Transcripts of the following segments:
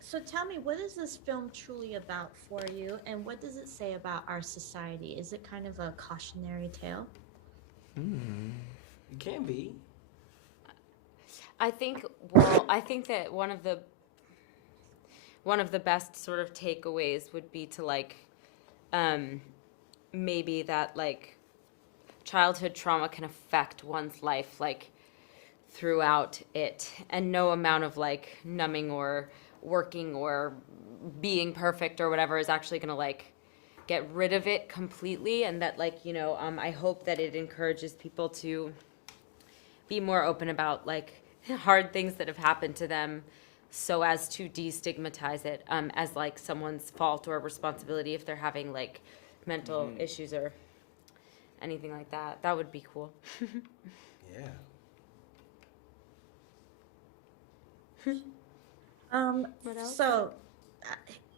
So tell me, what is this film truly about for you, and what does it say about our society? Is it kind of a cautionary tale? It can be. I think. Well, I think that one of the best sort of takeaways would be to like, um, maybe that like childhood trauma can affect one's life like throughout it, and no amount of like numbing or working or being perfect or whatever is actually gonna like get rid of it completely. And that like I hope that it encourages people to be more open about like hard things that have happened to them, so as to destigmatize it as like someone's fault or responsibility if they're having like mental issues or anything like that. That would be cool. Yeah. What else? So uh,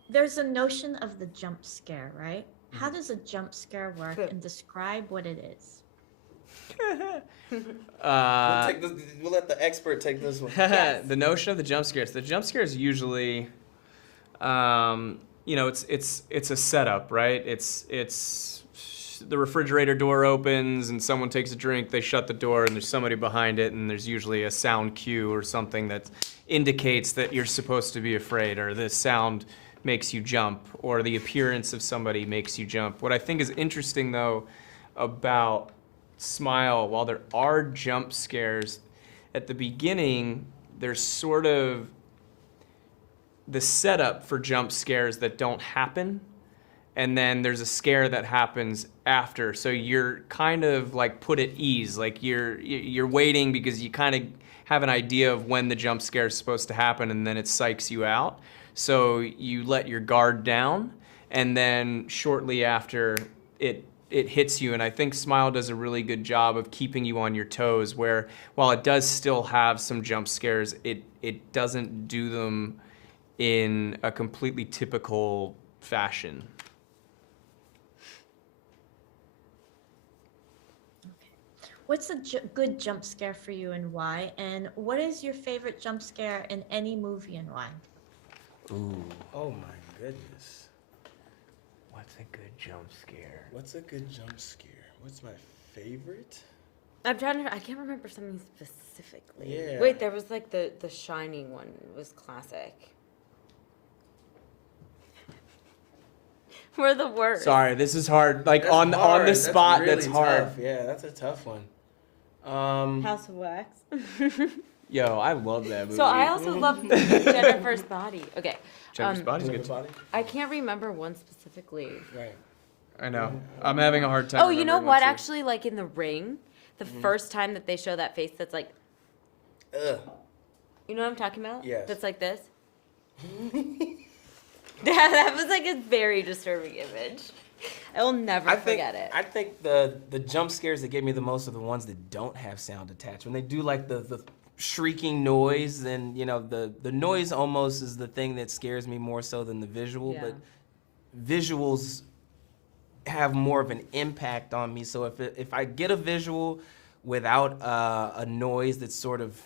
there's a notion of the jump scare, right? How does a jump scare work, and describe what it is? We'll let the expert take this one. Yes. The notion of the jump scares. The jump scares usually, it's a setup, right? It's the refrigerator door opens and someone takes a drink. They shut the door and there's somebody behind it, and there's usually a sound cue or something that indicates that you're supposed to be afraid, or the sound makes you jump, or the appearance of somebody makes you jump. What I think is interesting though about Smile, while there are jump scares, at the beginning, there's sort of the setup for jump scares that don't happen, and then there's a scare that happens after. So you're kind of like put at ease, like you're waiting because you kind of have an idea of when the jump scare is supposed to happen, and then it psychs you out. So you let your guard down, and then shortly after it hits you. And I think Smile does a really good job of keeping you on your toes, where while it does still have some jump scares, it doesn't do them in a completely typical fashion. Okay. What's a good jump scare for you, and why? And what is your favorite jump scare in any movie, and why? Ooh, Oh my goodness. what's a good jump scare? What's a good jump scare? What's my favorite? I can't remember something specifically. Yeah. Wait, there was like the Shining one was classic. We're the worst. Sorry, this is hard. Like That's on hard. the spot, really that's hard. tough. Yeah, that's a tough one. House of Wax. Yo, I love that movie. So I also love Jennifer's Body. Okay. Jennifer's Body's good. Body? I can't remember one specifically. Right. I know. I'm having a hard time. Oh, you know remembering what? one, too. Actually, like in The Ring, the first time that they show that face that's like, Ugh. you know what I'm talking about? Yes. That's like this. That was like a very disturbing image. I will never forget it. I think the jump scares that get me the most are the ones that don't have sound attached. When they do like the shrieking noise, then the noise almost is the thing that scares me more so than the visual. Yeah. But visuals have more of an impact on me. So if I get a visual without a noise that sort of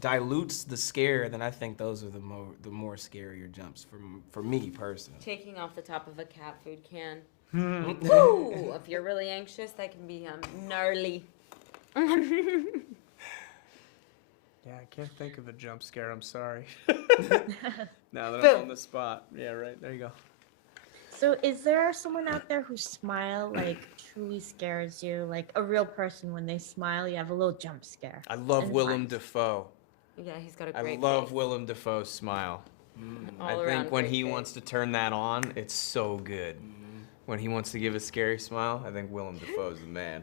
dilutes the scare, then I think those are the more scarier jumps for me personally. Taking off the top of a cat food can. Woo! If you're really anxious, that can be gnarly. Yeah, I can't think of a jump scare. I'm sorry. Now that I'm Boom. on the spot. Yeah, right. There you go. So is there someone out there whose smile like truly scares you? Like a real person, when they smile, you have a little jump scare. I love And Willem why? Dafoe. Yeah, he's got a I great love face. Willem Dafoe's smile. All I around think when great he face. wants to turn that on, it's so good. When he wants to give a scary smile, I think Willem Dafoe's the man.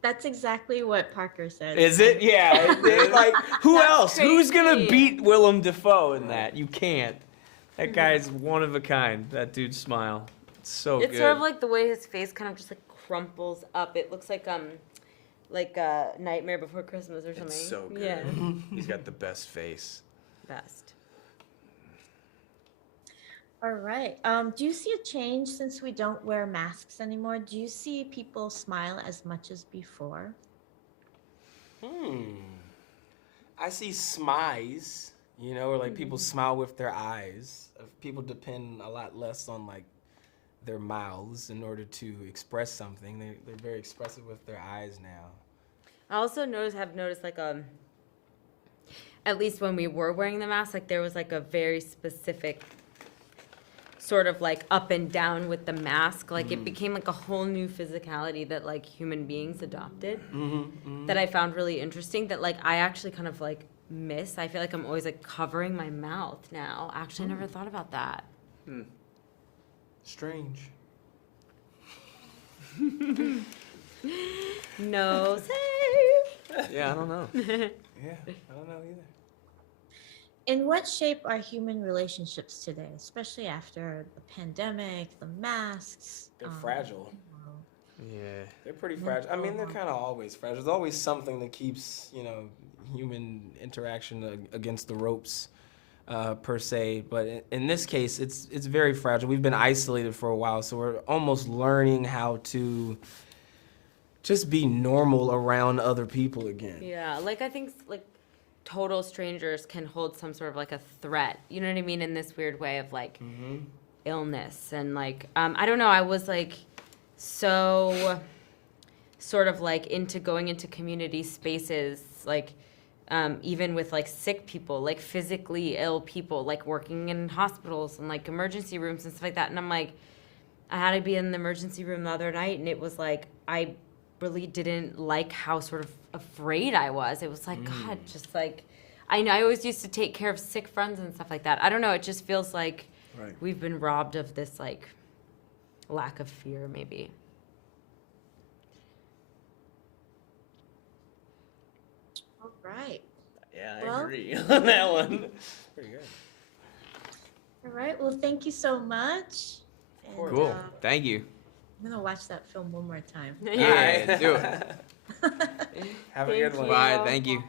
That's exactly what Parker said. Is it? Yeah. Like, who That's else? Who's gonna crazy. beat Willem Dafoe in that? You can't. That guy's one of a kind. That dude's smile. It's so It's good. sort of like the way his face kind of just like crumples up. It looks like Nightmare Before Christmas or something. It's so good. Yeah. He's got the best face. Best. All right. Do you see a change since we don't wear masks anymore? Do you see people smile as much as before? I see smiles, You know, or like people smile with their eyes. People depend a lot less on like their mouths in order to express something. They're very expressive with their eyes now. I also have noticed like at least when we were wearing the mask, like there was like a very specific sort of like up and down with the mask. Like it became like a whole new physicality that like human beings adopted that I found really interesting that like I actually kind of like miss. I feel like I'm always like covering my mouth now. Actually, I never thought about that. Strange. No save. Yeah, I don't know. Yeah, I don't know either. In what shape are human relationships today, especially after the pandemic, the masks? They're fragile. Yeah. They're pretty fragile. I mean, they're kind of always fragile. There's always something that keeps, you know, human interaction against the ropes, per se. But in this case, it's very fragile. We've been isolated for a while, so we're almost learning how to just be normal around other people again. Yeah, like I think like total strangers can hold some sort of like a threat. You know what I mean? In this weird way of like illness and like I don't know. I was like so sort of like into going into community spaces like even with like sick people, like physically ill people, like working in hospitals and like emergency rooms and stuff like that. And I'm like, I had to be in the emergency room the other night, and it was like I really didn't like how sort of afraid I was. It was like, God, just like, I know I always used to take care of sick friends and stuff like that. I don't know. It just feels like we've been robbed of this like lack of fear, maybe. All right. Yeah, Well- I agree on that one. Pretty good. All right. Well, thank you so much. And, Cool. Thank you. I'm gonna watch that film one more time. Yeah, do it. Have a good one. Bye. Thank you.